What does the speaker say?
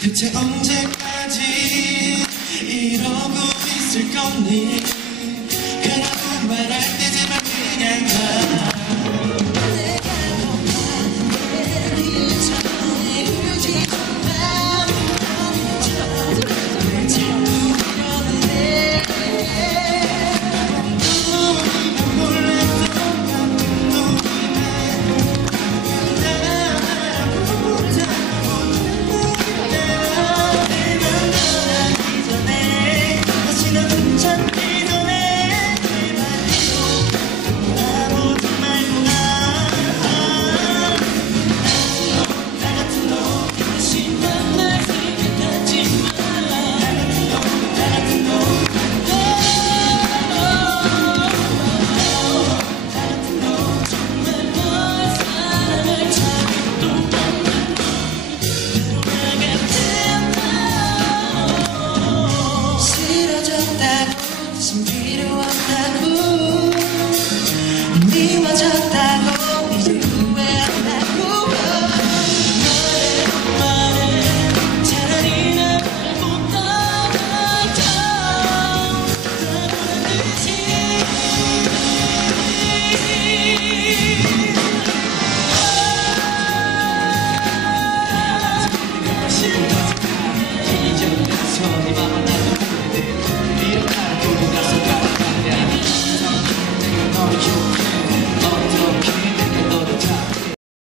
대체 언제까지 이러고 있을 거니?